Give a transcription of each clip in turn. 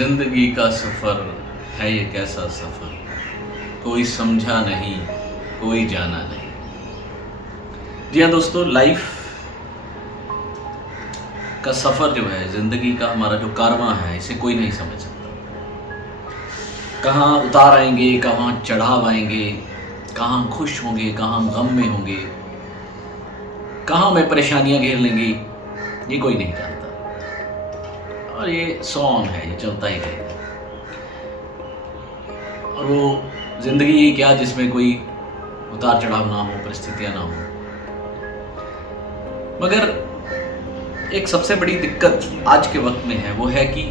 जिंदगी का सफर है ये कैसा सफर, कोई समझा नहीं कोई जाना नहीं। जी हाँ दोस्तों, लाइफ का सफर जो है, जिंदगी का हमारा जो कारवां है, इसे कोई नहीं समझ सकता। कहाँ उतार आएंगे, कहाँ चढ़ाव आएंगे, कहाँ हम खुश होंगे, कहाँ हम गम में होंगे, कहाँ हमें परेशानियां घेर लेंगी, ये कोई नहीं जानता। और ये सॉन्ग है, ये चलता ही रहेगा। और वो जिंदगी ही क्या जिसमें कोई उतार चढ़ाव ना हो, परिस्थितियां ना हो। मगर एक सबसे बड़ी दिक्कत आज के वक्त में है, वो है कि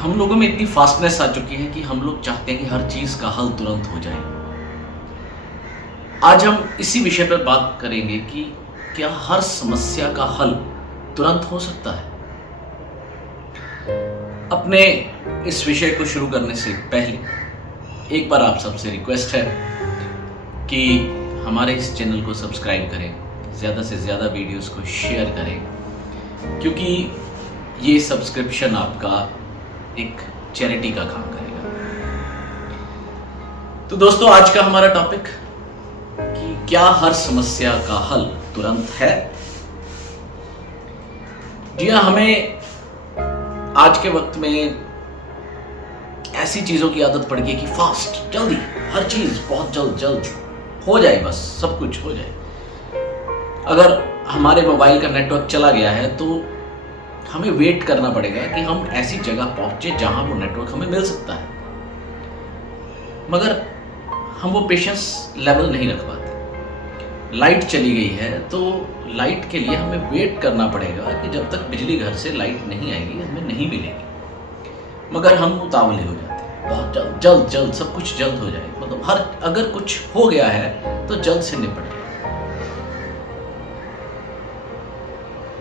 हम लोगों में इतनी फास्टनेस आ चुकी है कि हम लोग चाहते हैं कि हर चीज का हल तुरंत हो जाए। आज हम इसी विषय पर बात करेंगे कि क्या हर समस्या का हल तुरंत हो सकता है। अपने इस विषय को शुरू करने से पहले एक बार आप सबसे रिक्वेस्ट है कि हमारे इस चैनल को सब्सक्राइब करें, ज़्यादा से ज़्यादा वीडियोस को शेयर करें, क्योंकि ये सब्सक्रिप्शन आपका एक चैरिटी का काम करेगा। तो दोस्तों, आज का हमारा टॉपिक कि क्या हर समस्या का हल तुरंत है। जी हाँ, हमें आज के वक्त में ऐसी चीजों की आदत पड़ गई कि फास्ट, जल्दी, हर चीज बहुत जल्द हो जाए, बस सब कुछ हो जाए। अगर हमारे मोबाइल का नेटवर्क चला गया है तो हमें वेट करना पड़ेगा कि हम ऐसी जगह पहुंचे जहां वो नेटवर्क हमें मिल सकता है, मगर हम वो पेशेंस लेवल नहीं रख पाते। लाइट चली गई है तो लाइट के लिए हमें वेट करना पड़ेगा कि जब तक बिजली घर से लाइट नहीं आएगी हमें नहीं मिलेगी, मगर हम उतावले हो जाते हैं। बहुत जल्द सब कुछ जल्द हो जाए, मतलब अगर कुछ हो गया है तो जल्द से निपट जाए।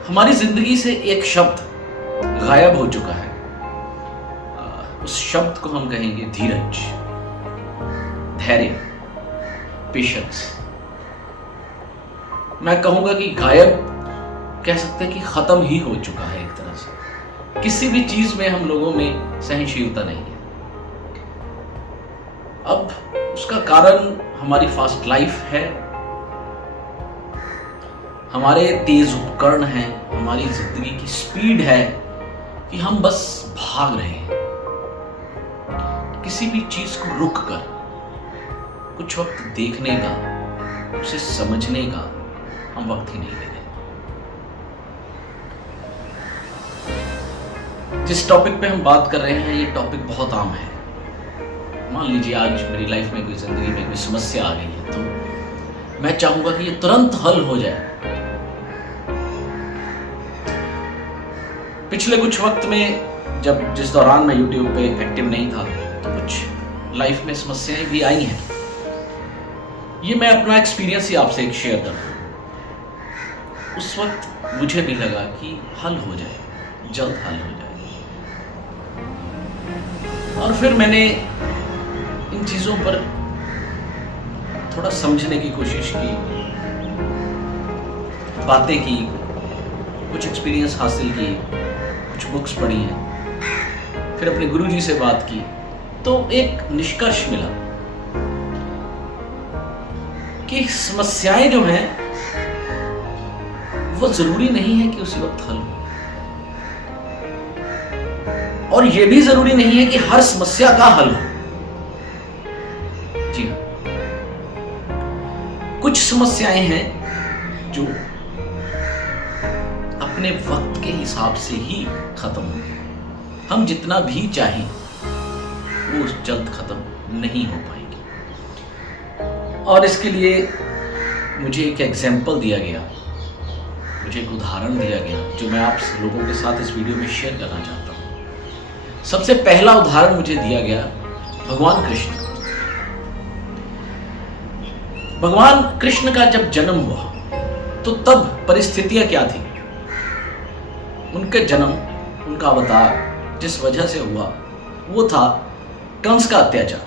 हमारी जिंदगी से एक शब्द गायब हो चुका है। उस शब्द को हम कहेंगे धीरज, धैर्य, पेशेंस। मैं कहूंगा कि गायब कह सकते हैं कि खत्म ही हो चुका है एक तरह से। किसी भी चीज में हम लोगों में सहनशीलता नहीं है। अब उसका कारण हमारी फास्ट लाइफ है, हमारे तेज उपकरण हैं, हमारी जिंदगी की स्पीड है कि हम बस भाग रहे हैं। किसी भी चीज को रुक कर कुछ वक्त देखने का, उसे समझने का हम वक्त ही नहीं ले रहे। जिस टॉपिक पे हम बात कर रहे हैं, ये टॉपिक बहुत आम है। मान लीजिए आज मेरी लाइफ में कोई, जिंदगी में कोई समस्या आ गई है तो मैं चाहूंगा कि ये तुरंत हल हो जाए। पिछले कुछ वक्त में जिस दौरान मैं YouTube पे एक्टिव नहीं था, तो कुछ लाइफ में समस्याएं भी आई हैं। ये मैं अपना एक्सपीरियंस ही आपसे एक शेयर कर रहा हूं। उस वक्त मुझे भी लगा कि हल हो जाए, जल्द हल हो जाए। और फिर मैंने इन चीजों पर थोड़ा समझने की कोशिश की, बातें की, कुछ एक्सपीरियंस हासिल किए, कुछ बुक्स पढ़ी हैं, फिर अपने गुरुजी से बात की, तो एक निष्कर्ष मिला कि समस्याएं जो हैं वो जरूरी नहीं है कि उसी वक्त हल हो, और ये भी जरूरी नहीं है कि हर समस्या का हल हो। जी, कुछ समस्याएं हैं जो अपने वक्त के हिसाब से ही खत्म होंगी। हम जितना भी चाहें वो जल्द खत्म नहीं हो पाएगी। और इसके लिए मुझे एक एग्जाम्पल दिया गया, मुझे एक उदाहरण दिया गया, जो मैं आप लोगों के साथ इस वीडियो में शेयर करना चाहता हूं। सबसे पहला उदाहरण मुझे दिया गया भगवान कृष्ण का। भगवान कृष्ण का जब जन्म हुआ तो तब परिस्थितियां क्या थी। उनके जन्म, उनका अवतार जिस वजह से हुआ वो था कंस का अत्याचार,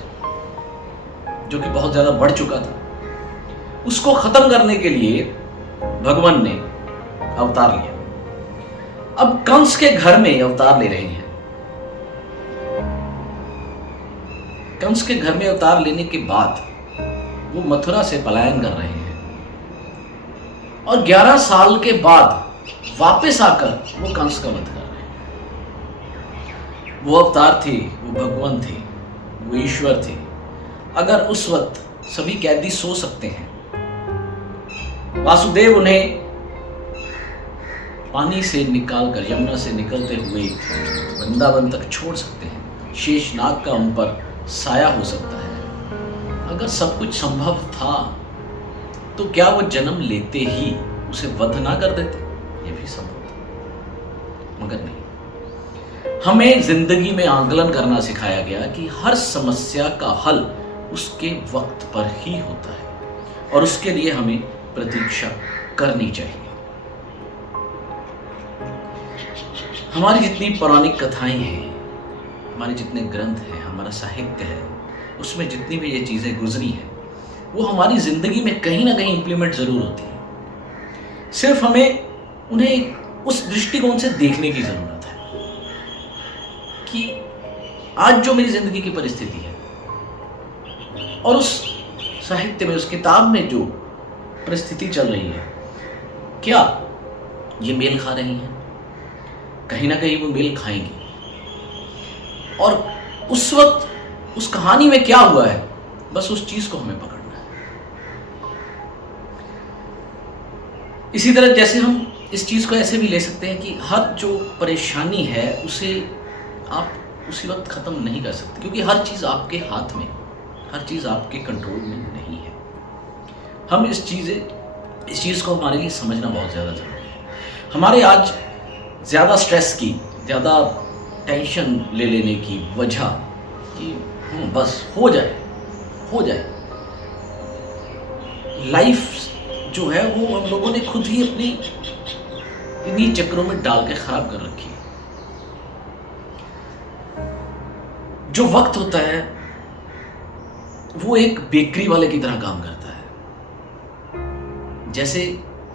जो कि बहुत ज्यादा बढ़ चुका था। उसको खत्म करने के लिए भगवान ने अवतार लिया। अब कंस के घर में अवतार ले रहे हैं। कंस के घर में अवतार लेने के बाद वो मथुरा से पलायन कर रहे हैं और 11 साल के बाद वापस आकर वो कंस का वध कर रहे हैं। वो अवतार थे, वो भगवान थे, वो ईश्वर थे। अगर उस वक्त सभी कैदी सो सकते हैं, वासुदेव उन्हें पानी से निकालकर, यमुना से निकलते हुए वृंदावन तक छोड़ सकते हैं, शेषनाग का उन पर साया हो सकता है। अगर सब कुछ संभव था तो क्या वो जन्म लेते ही उसे वध ना कर देते? ये भी संभव था, मगर नहीं। हमें जिंदगी में आकलन करना सिखाया गया कि हर समस्या का हल उसके वक्त पर ही होता है और उसके लिए हमें प्रतीक्षा करनी चाहिए। हमारी जितनी पौराणिक कथाएं हैं, हमारे जितने ग्रंथ हैं, हमारा साहित्य है, उसमें जितनी भी ये चीज़ें गुजरी हैं, वो हमारी ज़िंदगी में कहीं ना कहीं इम्प्लीमेंट ज़रूर होती है। सिर्फ हमें उन्हें उस दृष्टिकोण से देखने की ज़रूरत है कि आज जो मेरी ज़िंदगी की परिस्थिति है और उस साहित्य में, उस किताब में जो परिस्थिति चल रही है, क्या ये मेल खा रही हैं? कहीं ना कहीं वो मेल खाएंगी। और उस वक्त उस कहानी में क्या हुआ है, बस उस चीज को हमें पकड़ना है। इसी तरह जैसे हम इस चीज को ऐसे भी ले सकते हैं कि हर जो परेशानी है उसे आप उसी वक्त खत्म नहीं कर सकते, क्योंकि हर चीज आपके हाथ में, हर चीज आपके कंट्रोल में नहीं है। हम इस चीज को हमारे लिए समझना बहुत ज्यादा जरूरी है। हमारे आज ज़्यादा स्ट्रेस की, ज़्यादा टेंशन ले लेने की वजह कि बस हो जाए। लाइफ जो है वो हम लोगों ने खुद ही अपनी इन्हीं चक्रों में डाल के ख़राब कर रखी है। जो वक्त होता है वो एक बेकरी वाले की तरह काम करता है। जैसे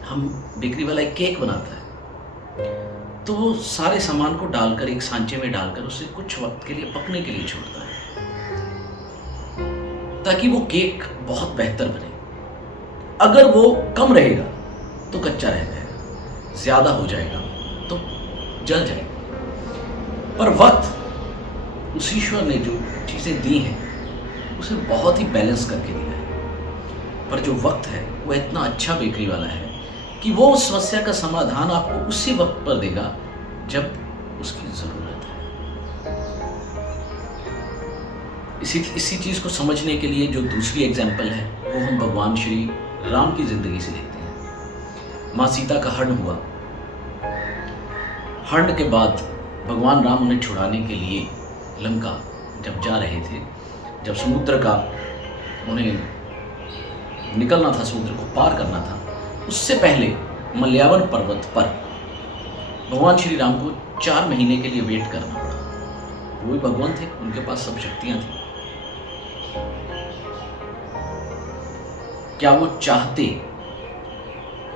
हम बेकरी वाला एक केक बनाता है तो वो सारे सामान को डालकर एक सांचे में डालकर उसे कुछ वक्त के लिए पकने के लिए छोड़ता है ताकि वो केक बहुत बेहतर बने। अगर वो कम रहेगा तो कच्चा रह जाएगा, ज़्यादा हो जाएगा तो जल जाएगा। पर वक्त, उस ईश्वर ने जो चीज़ें दी हैं उसे बहुत ही बैलेंस करके दिया है। पर जो वक्त है वो इतना अच्छा बेकरी वाला है कि वो उस समस्या का समाधान आपको उसी वक्त पर देगा जब उसकी ज़रूरत है। इसी चीज़ को समझने के लिए जो दूसरी एग्जाम्पल है वो हम भगवान श्री राम की ज़िंदगी से देखते हैं। माँ सीता का हरण हुआ। हरण के बाद भगवान राम उन्हें छुड़ाने के लिए लंका जब जा रहे थे, जब समुद्र का उन्हें निकलना था, समुद्र को पार करना था, उससे पहले मल्यावन पर्वत पर भगवान श्री राम को 4 महीने के लिए वेट करना पड़ा। वो भी भगवान थे, उनके पास सब शक्तियां थी। क्या वो चाहते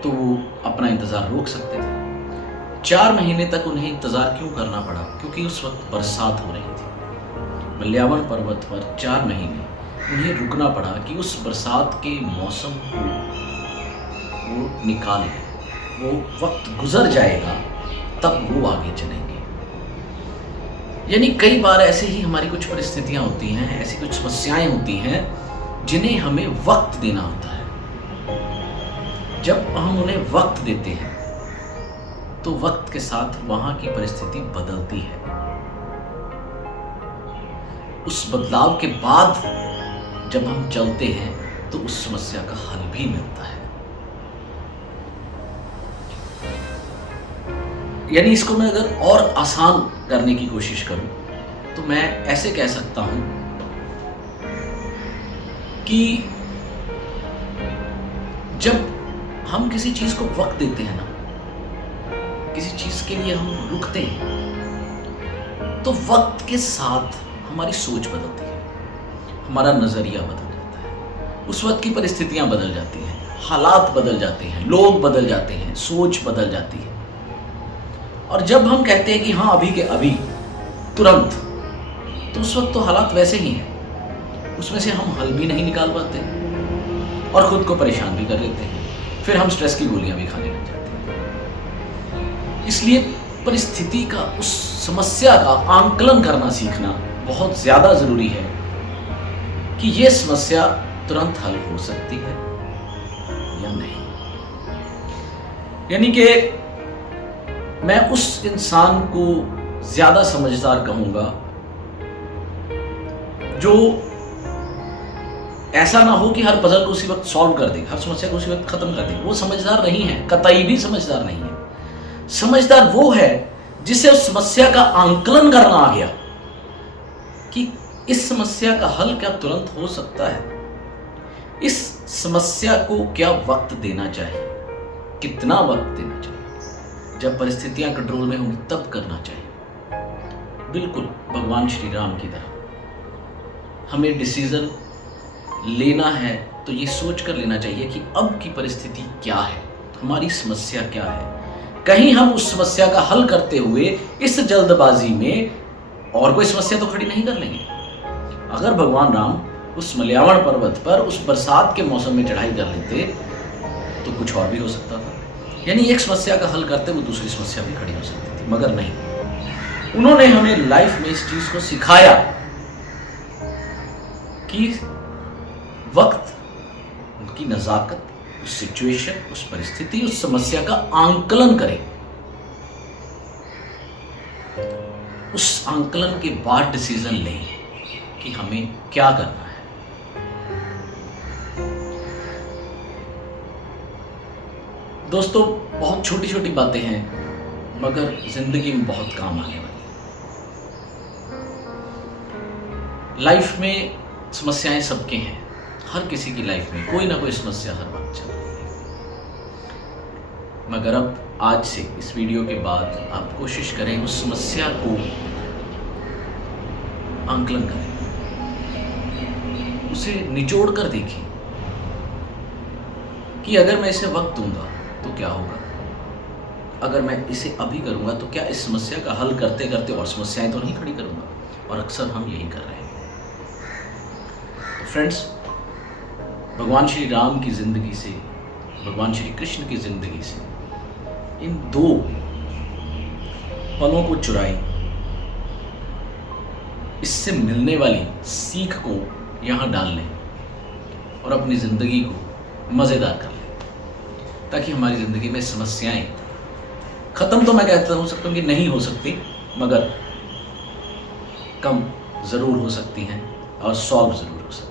तो वो अपना इंतजार रोक सकते थे? 4 महीने तक उन्हें इंतजार क्यों करना पड़ा? क्योंकि उस वक्त बरसात हो रही थी। मल्यावन पर्वत पर 4 महीने उन्हें रुकना पड़ा कि उस बरसात के मौसम को वो निकाल ले। वो वक्त गुजर जाएगा तब वो आगे चलेंगे। यानी कई बार ऐसे ही हमारी कुछ परिस्थितियां होती हैं, ऐसी कुछ समस्याएं होती हैं जिन्हें हमें वक्त देना होता है। जब हम उन्हें वक्त देते हैं तो वक्त के साथ वहां की परिस्थिति बदलती है। उस बदलाव के बाद जब हम चलते हैं तो उस समस्या का हल भी मिलता है। यानी इसको मैं अगर और आसान करने की कोशिश करूं तो मैं ऐसे कह सकता हूं कि जब हम किसी चीज को वक्त देते हैं ना, किसी चीज के लिए हम रुकते हैं, तो वक्त के साथ हमारी सोच बदलती है, हमारा नजरिया बदल जाता है, उस वक्त की परिस्थितियां बदल जाती हैं, हालात बदल जाते हैं, लोग बदल जाते हैं, सोच बदल जाती है। और जब हम कहते हैं कि हाँ अभी के अभी, तुरंत, तो उस वक्त तो हालात वैसे ही हैं, उसमें से हम हल भी नहीं निकाल पाते और खुद को परेशान भी कर लेते हैं, फिर हम स्ट्रेस की गोलियां भी खाने लग जाते हैं। इसलिए परिस्थिति का, उस समस्या का आंकलन करना सीखना बहुत ज्यादा जरूरी है कि यह समस्या तुरंत हल हो सकती है या नहीं। यानी कि मैं उस इंसान को ज्यादा समझदार कहूंगा जो ऐसा ना हो कि हर पजल को उसी वक्त सॉल्व कर दे, हर समस्या को उसी वक्त खत्म कर दे। वो समझदार नहीं है, कतई भी समझदार नहीं है। समझदार वो है जिसे उस समस्या का आंकलन करना आ गया कि इस समस्या का हल क्या तुरंत हो सकता है, इस समस्या को क्या वक्त देना चाहिए, कितना वक्त देना चाहिए, जब परिस्थितियां कंट्रोल में होंगी तब करना चाहिए। बिल्कुल भगवान श्री राम की तरह हमें डिसीजन लेना है तो ये सोच कर लेना चाहिए कि अब की परिस्थिति क्या है, हमारी समस्या क्या है। कहीं हम उस समस्या का हल करते हुए इस जल्दबाजी में और कोई समस्या तो खड़ी नहीं कर लेंगे। अगर भगवान राम उस मलयावण पर्वत पर उस बरसात के मौसम में चढ़ाई कर लेते तो कुछ और भी हो सकता था। यानी एक समस्या का हल करते वो दूसरी समस्या भी खड़ी हो सकती थी, मगर नहीं। उन्होंने हमें लाइफ में इस चीज को सिखाया कि वक्त, उनकी नजाकत, उस सिचुएशन, उस परिस्थिति, उस समस्या का आंकलन करें, उस आंकलन के बाद डिसीजन लें कि हमें क्या करना है। दोस्तों, बहुत छोटी छोटी बातें हैं मगर जिंदगी में बहुत काम आने वाली। लाइफ में समस्याएं सबके हैं, हर किसी की लाइफ में कोई ना कोई समस्या हर वक्त चल रही है। मगर अब आज से इस वीडियो के बाद आप कोशिश करें उस समस्या को आंकलन करें, उसे निचोड़ कर देखें कि अगर मैं इसे वक्त दूंगा तो क्या होगा, अगर मैं इसे अभी करूंगा तो क्या इस समस्या का हल करते करते और समस्याएं तो नहीं खड़ी करूंगा। और अक्सर हम यही कर रहे हैं। तो फ्रेंड्स, भगवान श्री राम की जिंदगी से, भगवान श्री कृष्ण की जिंदगी से इन दो पलों को चुराएं, इससे मिलने वाली सीख को यहां डाल लें और अपनी जिंदगी को मजेदार कर लें, ताकि हमारी जिंदगी में समस्याएं खत्म तो मैं कहता हो सकता हूं कि नहीं हो सकती, मगर कम जरूर हो सकती हैं और सॉल्व जरूर हो सकती हैं।